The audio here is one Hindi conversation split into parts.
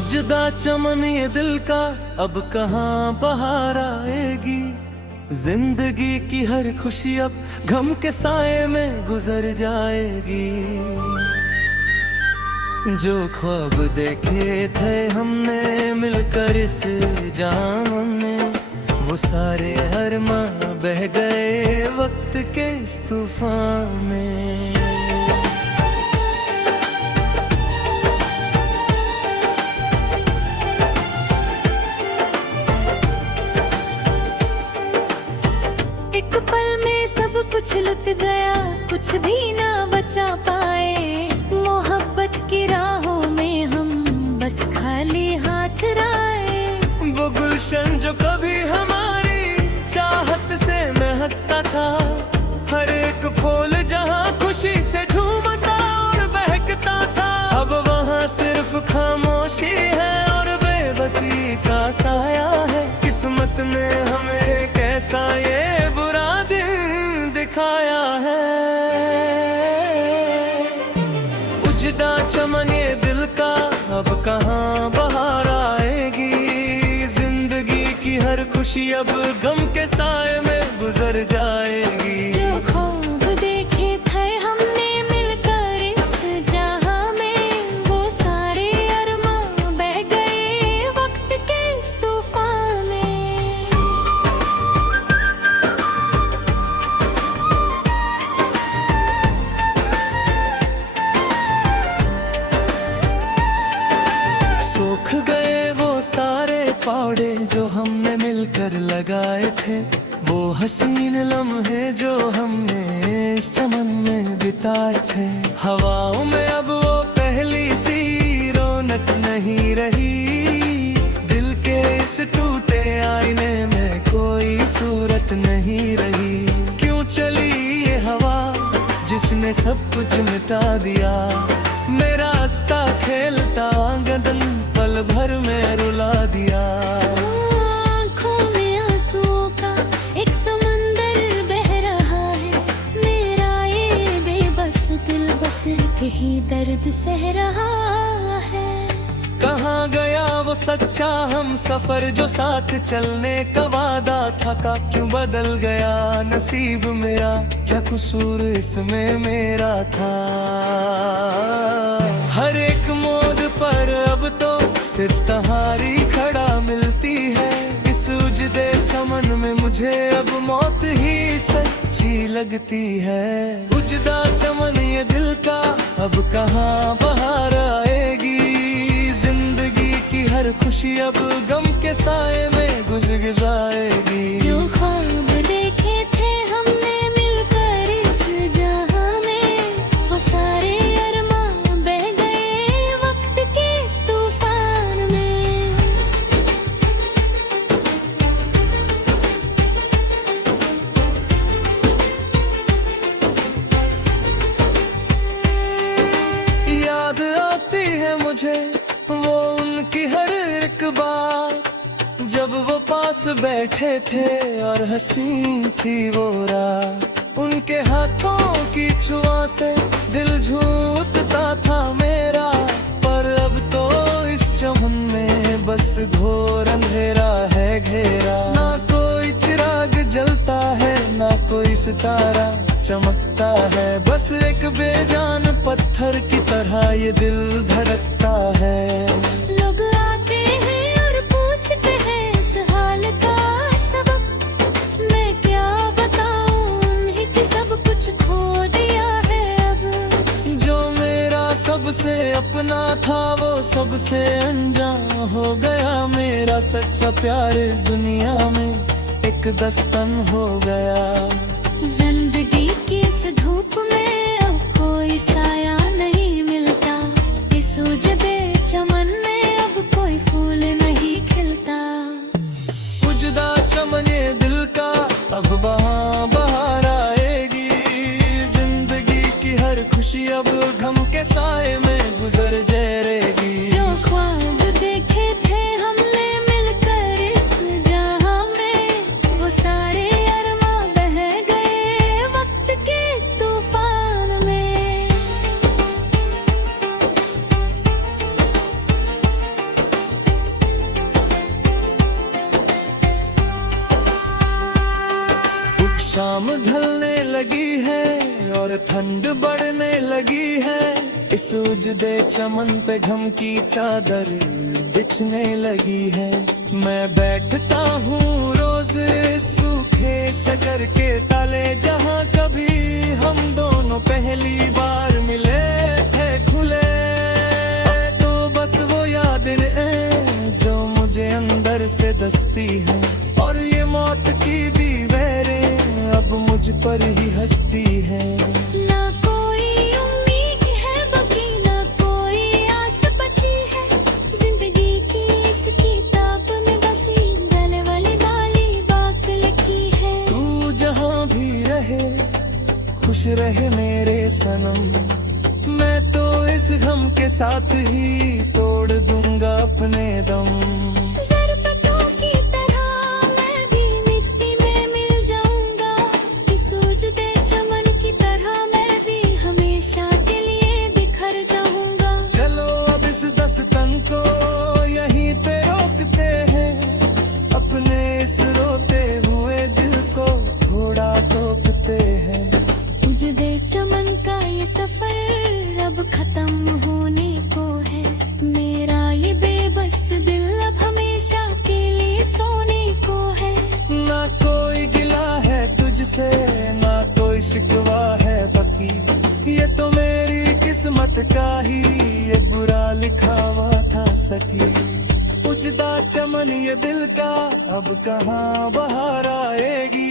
उजदा चमन ये दिल का अब कहाँ बहार आएगी। जिंदगी की हर खुशी अब गम के साए में गुजर जाएगी। जो ख्वाब देखे थे हमने मिलकर इस जाम में, वो सारे अरमां बह गए वक्त के इस तूफान में। एक पल में सब कुछ लुट गया, कुछ भी ना बचा पाए। मोहब्बत की राहों में हम बस खाली हाथ राए। वो गुलशन जो कभी हमारी चाहत से महकता था, हर एक फूल जहाँ खुशी से झूमता और बहकता था, अब वहाँ सिर्फ खामोशी है और बेबसी का साया है। किस्मत ने हमें कैसा ये बुरा दिन दिखाया है। उजदा चमन ये दिल का अब कहाँ बहार आएगी। जिंदगी की हर खुशी अब गम के साए में गुजर जाएगी। जो ख्वाब देखे थे हमने मिलकर इस जहां में, वो सारे अरमां बह गए वक्त के इस तूफान में। सूख गए वो सारे पौधे जो हमने मिलकर लगाए थे, वो हसीन लम्हे जो हमने इस चमन में बिताए थे। हवाओं में अब वो पहली सी रौनक नहीं रही। दिल के इस टूटे आईने में कोई सूरत नहीं रही। क्यों चली ये हवा जिसने सब कुछ मिटा दिया। मेरा रास्ता खेलता आंगन पल भर में रुला दिया। आँखों में आंसुओं का एक समंदर बह रहा है। मेरा ये बेबस दिल बस यही दर्द सह रहा है। कहाँ गया वो सच्चा हम सफर जो साथ चलने का वादा था। का क्यों बदल गया नसीब मेरा, क्या कसूर इसमें मेरा था। हर एक मोड़ पर अब तो सिर्फ तहारी खड़ा मिलती है। इस उजदे चमन में मुझे अब मौत ही सच्ची लगती है। उजदा चमन ये दिल का अब कहाँ बहार आएगी। जिंदगी की हर खुशी अब गम के साए में गुजर जाएगी। जो ख्वाब देखे थे हमने मिलकर इस जहां में, वो सारे अरमां बह गए वक्त के इस तूफान में। याद आती है मुझे वो उनकी हर एक बात, जब वो पास बैठे थे और हसीन थी वो रात। उनके हाथों की छुआ से दिल झूठता था मेरा, पर अब तो इस चमन में बस घोर अंधेरा है घेरा। ना कोई चिराग जलता है, ना कोई सितारा चमकता है। बस एक बेजान पत्थर की तरह ये दिल धड़कता है। लोग आते हैं और पूछते हैं इस हाल का सबब। मैं क्या बताऊं उन्हें कि सब कुछ खो दिया है अब। जो मेरा सबसे अपना था वो सबसे अनजान हो गया। मेरा सच्चा प्यार इस दुनिया में एक दस्तन हो गया। जिंदगी की इस धूप में अब कोई साया नहीं मिलता। इस उजदे चमन में अब कोई फूल नहीं खिलता। उजदा चमन ये दिल का अब वहाँ बहार आएगी। जिंदगी की हर खुशी अब गम के साए में गुजर जाएगी। जो ख्वाब देखे थे हमने मिलकर इस जहां में, वो सारे अरमां बह गए वक्त के इस तूफान में। शाम ढलने लगी है और ठंड बढ़ने लगी है। इस उजदे चमन पे घम की चादर बिछने लगी है। मैं बैठता हूँ रोज सूखे शजर के तले, जहाँ कभी हम दोनों पहली बार मिले थे खुले। तो बस वो यादें हैं जो मुझे अंदर से दस्ती है, और ये मौत की दीवारें अब मुझ पर ही हंसती है। ना कोई उम्मीद है बाकी, ना कोई आस बची है। जिंदगी की इस किताब में बसी गले वाली डाली बात लिखी है। तू जहाँ भी रहे खुश रहे मेरे सनम, मैं तो इस गम के साथ ही तोड़ दूंगा अपने दम। ज़रबतों की तरह मैं भी मिट्टी में मिल जाऊंगा, इस उजदे चमन की तरह मैं भी हमेशा के लिए बिखर जाऊंगा। चलो अब इस दस्तन को यहीं पे रोकते हैं, अपने इस रोते हुए दिल को थोड़ा टोकते हैं। उजदे चमन का ये सफर अब खत्म होने को है। मेरा ये बेबस दिल अब हमेशा के लिए सोने को है। ना कोई गिला है तुझसे, ना कोई शिकवा है बाकी, ये तो मेरी किस्मत का ही ये बुरा लिखावा था सकी। उजदा चमन ये दिल का अब कहाँ बहार आएगी।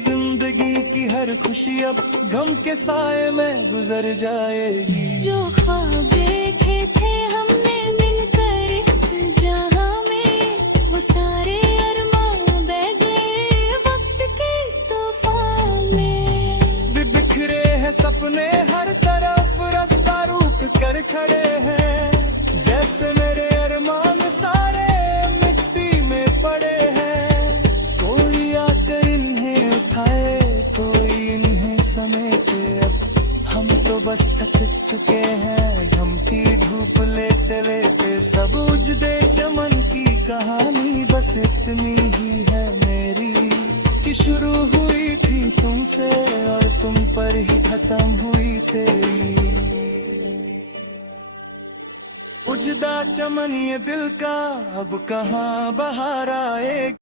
जिंदगी की हर खुशी अब गम के साए में गुजर जाएगी। जो ख्वाब देखे थे हमने मिलकर इस जहां में, वो सारे अरमान बह गए वक्त के इस तूफान में। बिखरे हैं सपने हर तरफ, रास्ता रोक कर खड़े हैं। जैसे मेरे अरमान सारे मिट्टी में पड़े हैं। कोई आकर इन्हें उठाए, कोई इन्हें समेटे। अब हम तो बस थक चुके हैं गम की धूप लेते लेते। सब उजदे चमन की कहानी बस इतनी ही है मेरी, कि शुरू हुई थी तुमसे और तुम पर ही खत्म हुई तेरी। उजदा चमन ये दिल का अब कहाँ बहार आएगी।